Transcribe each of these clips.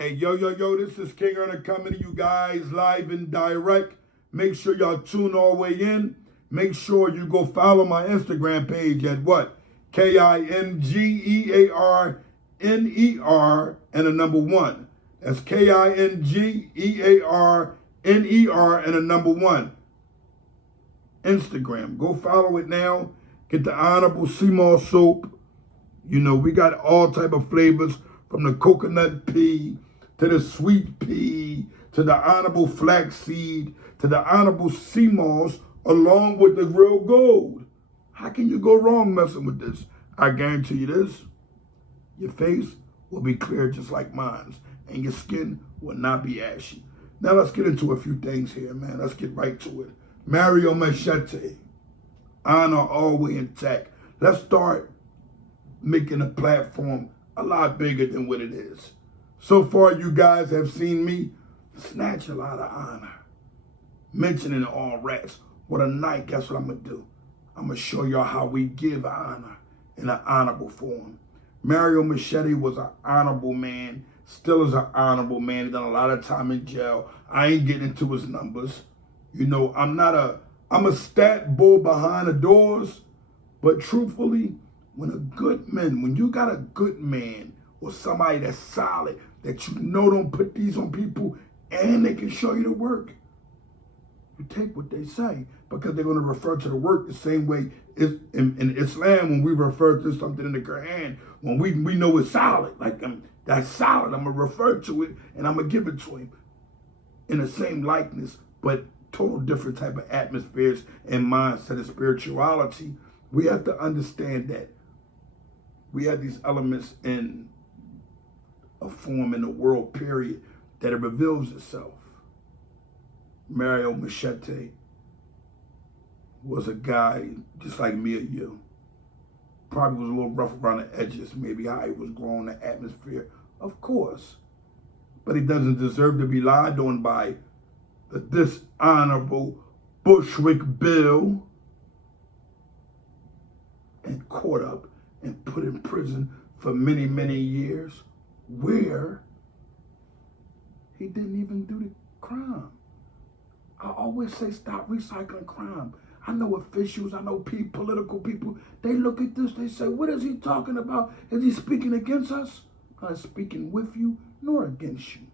Hey, yo, this is King Earner coming to you guys live and direct. Make sure y'all tune all the way in. Make sure you go follow my Instagram page at what? KINGEARNER and a number one. That's KINGEARNER and a number one. Instagram. Go follow it now. Get the Honorable Seymour soap. You know, we got all type of flavors from the coconut pea to the sweet pea to the Honorable flaxseed to the Honorable sea moss along with the real gold. How can you go wrong messing with this? I guarantee you this. Your face will be clear just like mine, and your skin will not be ashy. Now let's get into a few things here, man. Let's get right to it. Mario Machette, honor always intact. Let's start making a platform a lot bigger than what it is. So far, you guys have seen me snatch a lot of honor, mentioning all rats. What a night, guess what I'm going to do? I'm going to show y'all how we give honor in an honorable form. Mario Machette was an honorable man, still is an honorable man. He done a lot of time in jail. I ain't getting into his numbers. You know, I'm a stat bull behind the doors, but truthfully, when you got a good man or somebody that's solid, that you know don't put these on people and they can show you the work, you take what they say because they're going to refer to the work the same way in Islam when we refer to something in the Quran, when we know it's solid, like that's solid, I'm going to refer to it and I'm going to give it to him in the same likeness, but total different type of atmospheres and mindset of spirituality. We have to understand that we have these elements in a form in the world, period, that it reveals itself. Mario Machette was a guy just like me or you. Probably was a little rough around the edges, maybe how he was growing the atmosphere, of course. But he doesn't deserve to be lied on by the dishonorable Buswick bill and caught up and put in prison for many, many years where he didn't even do the crime. I always say stop recycling crime. I know officials, I know political people, they look at this, they say, what is he talking about? Is he speaking against us? I'm not speaking with you nor against you.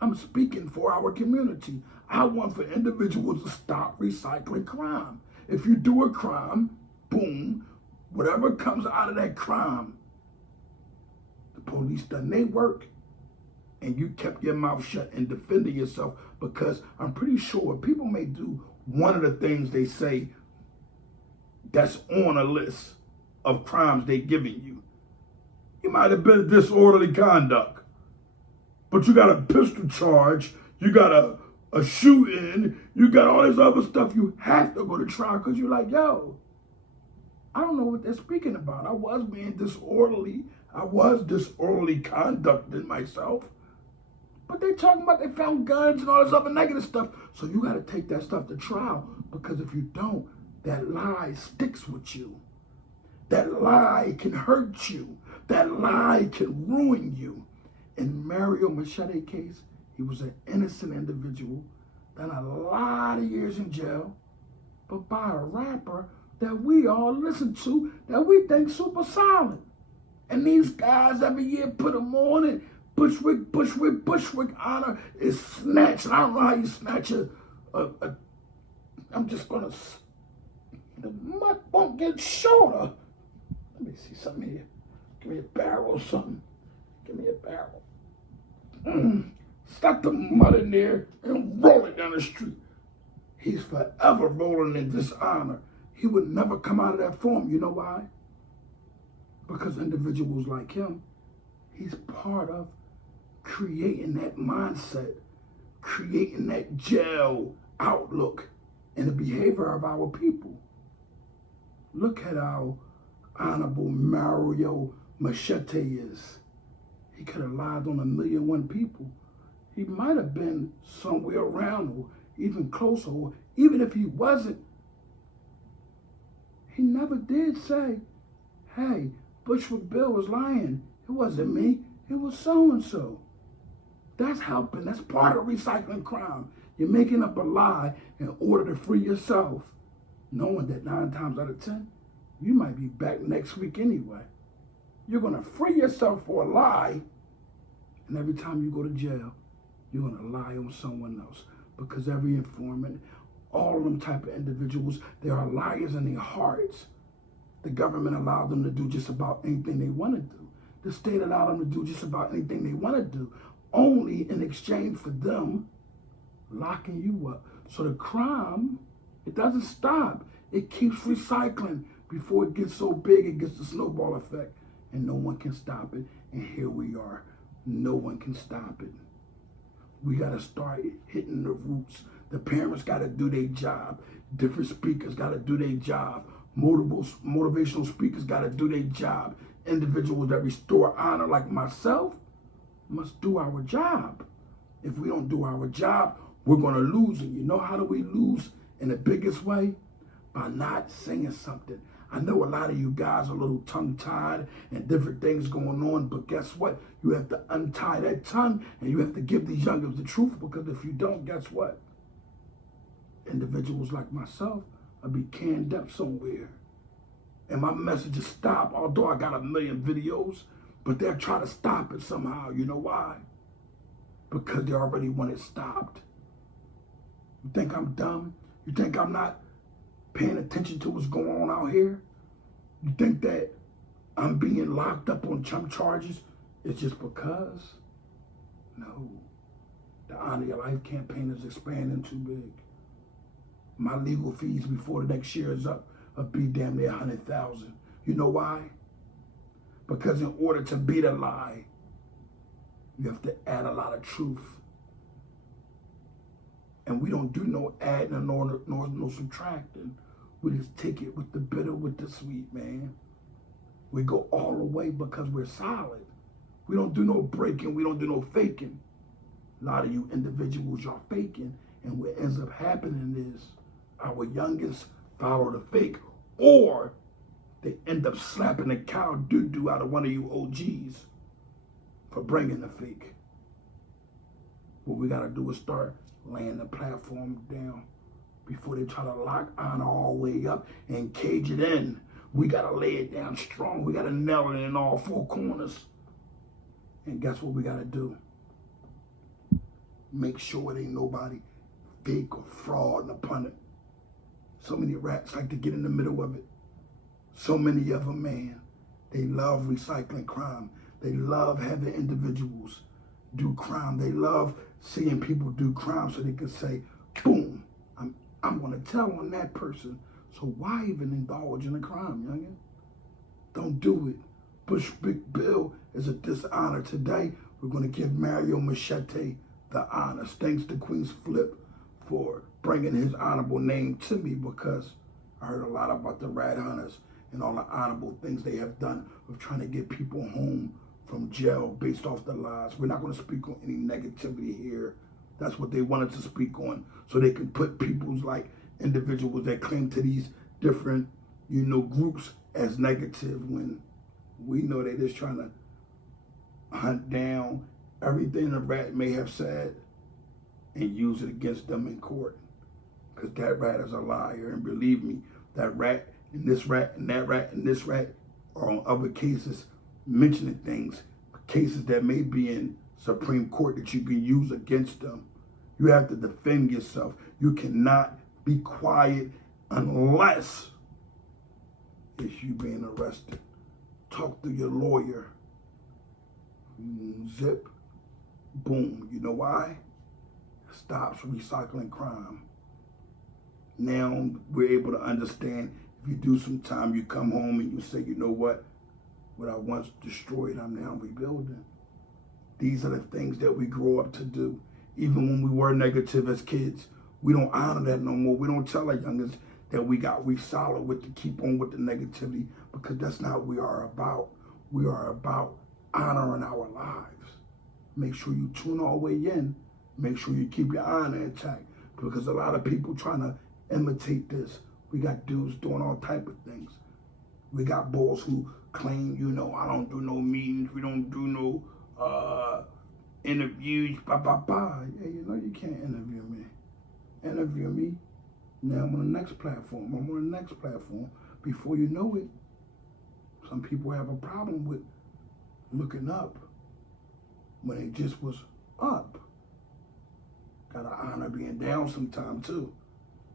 I'm speaking for our community. I want for individuals to stop recycling crime. If you do a crime, boom, whatever comes out of that crime, the police done their work and you kept your mouth shut and defended yourself, because I'm pretty sure people may do one of the things they say that's on a list of crimes they giving you. You might have been disorderly conduct, but you got a pistol charge, you got a shooting, you got all this other stuff. You have to go to trial because you're like, yo, I don't know what they're speaking about. I was being disorderly. I was disorderly conducting myself. But they talking about they found guns and all this other negative stuff. So you got to take that stuff to trial, because if you don't, that lie sticks with you. That lie can hurt you. That lie can ruin you. In Mario Machette case, he was an innocent individual, done a lot of years in jail, but by a rapper that we all listen to, that we think super solid. And these guys every year put them on it. Bushwick honor is snatched. I don't know how you snatch I'm just gonna, the mud won't get shorter. Let me see something here. Give me a barrel or something. Give me a barrel. Stuck the mud in there and roll it down the street. He's forever rolling in dishonor. He would never come out of that form. You know why? Because individuals like him, he's part of creating that mindset, creating that jail outlook and the behavior of our people. Look at how honorable Mario Machette is. He could have lied on 1,000,001 people. He might have been somewhere around or even closer, or even if he wasn't, he never did say, hey, Bushwick Bill was lying. It wasn't me, it was so-and-so. That's helping. That's part of recycling crime. You're making up a lie in order to free yourself, knowing that 9 times out of 10, you might be back next week anyway. You're going to free yourself for a lie, and every time you go to jail, you're going to lie on someone else. Because every informant, all of them type of individuals, they are liars in their hearts. The government allowed them to do just about anything they want to do. The state allowed them to do just about anything they want to do, only in exchange for them locking you up. So the crime, it doesn't stop. It keeps recycling before it gets so big, it gets the snowball effect. And no one can stop it. And here we are. No one can stop it. We got to start hitting the roots. The parents got to do their job. Different speakers got to do their job. Motivational speakers got to do their job. Individuals that restore honor like myself must do our job. If we don't do our job, we're going to lose. And you know how do we lose in the biggest way? By not saying something. I know a lot of you guys are a little tongue-tied and different things going on, but guess what? You have to untie that tongue and you have to give these youngers the truth, because if you don't, guess what? Individuals like myself will be canned up somewhere. And my message is stop, although I got a million videos, but they'll try to stop it somehow. You know why? Because they already want it stopped. You think I'm dumb? You think I'm not paying attention to what's going on out here? You think that I'm being locked up on chump charges is just because? No. The Honor Your Life campaign is expanding too big. My legal fees before the next year is up will be damn near 100,000. You know why? Because in order to beat a lie, you have to add a lot of truth. And we don't do no adding nor no subtracting. We just take it with the bitter, with the sweet, man. We go all the way because we're solid. We don't do no breaking. We don't do no faking. A lot of you individuals, y'all faking. And what ends up happening is our youngest follow the fake, or they end up slapping the cow doo-doo out of one of you OGs for bringing the fake. What we got to do is start laying the platform down before they try to lock honor all the way up and cage it in. We got to lay it down strong. We got to nail it in all 4 corners. And guess what we got to do? Make sure it ain't nobody fake or fraud upon it. So many rats like to get in the middle of it. So many of them, man, they love recycling crime. They love having individuals do crime. They love seeing people do crime so they can say, boom, I'm going to tell on that person. So why even indulge in a crime, youngin? Don't do it. Buswick Bill is a dishonor. Today, we're going to give Mario Machette the honors. Thanks to Queen's Flip for bringing his honorable name to me, because I heard a lot about the rat hunters and all the honorable things they have done of trying to get people home from jail based off the lies. We're not going to speak on any negativity here. That's what they wanted to speak on, so they can put people's like individuals that claim to these different, groups as negative, when we know they're just trying to hunt down everything the rat may have said and use it against them in court. Because that rat is a liar, and believe me, that rat and this rat and that rat and this rat are on other cases mentioning things, cases that may be in Supreme Court that you can use against them. You have to defend yourself. You cannot be quiet unless it's you being arrested. Talk to your lawyer. Zip, boom. You know why? Stops recycling crime. Now we're able to understand, if you do some time, you come home and you say, you know what I once destroyed, I'm now rebuilding. These are the things that we grow up to do. Even when we were negative as kids, we don't honor that no more. We don't tell our youngins that we solid with to keep on with the negativity, because that's not what we are about. We are about honoring our lives. Make sure you tune all the way in. Make sure you keep your honor intact, because a lot of people trying to imitate this. We got dudes doing all type of things. We got bulls who claim, I don't do no meetings. We don't do no interviews, Yeah, you know you can't interview me. Interview me. Now I'm on the next platform. I'm on the next platform. Before you know it, some people have a problem with looking up when it just was up. Gotta honor being down sometime too.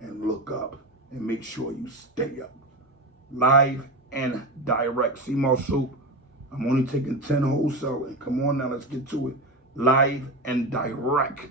And look up and make sure you stay up. Live and direct. Sea Moss Soup. I'm only taking 10 wholesaling. Come on now, let's get to it. Live and direct.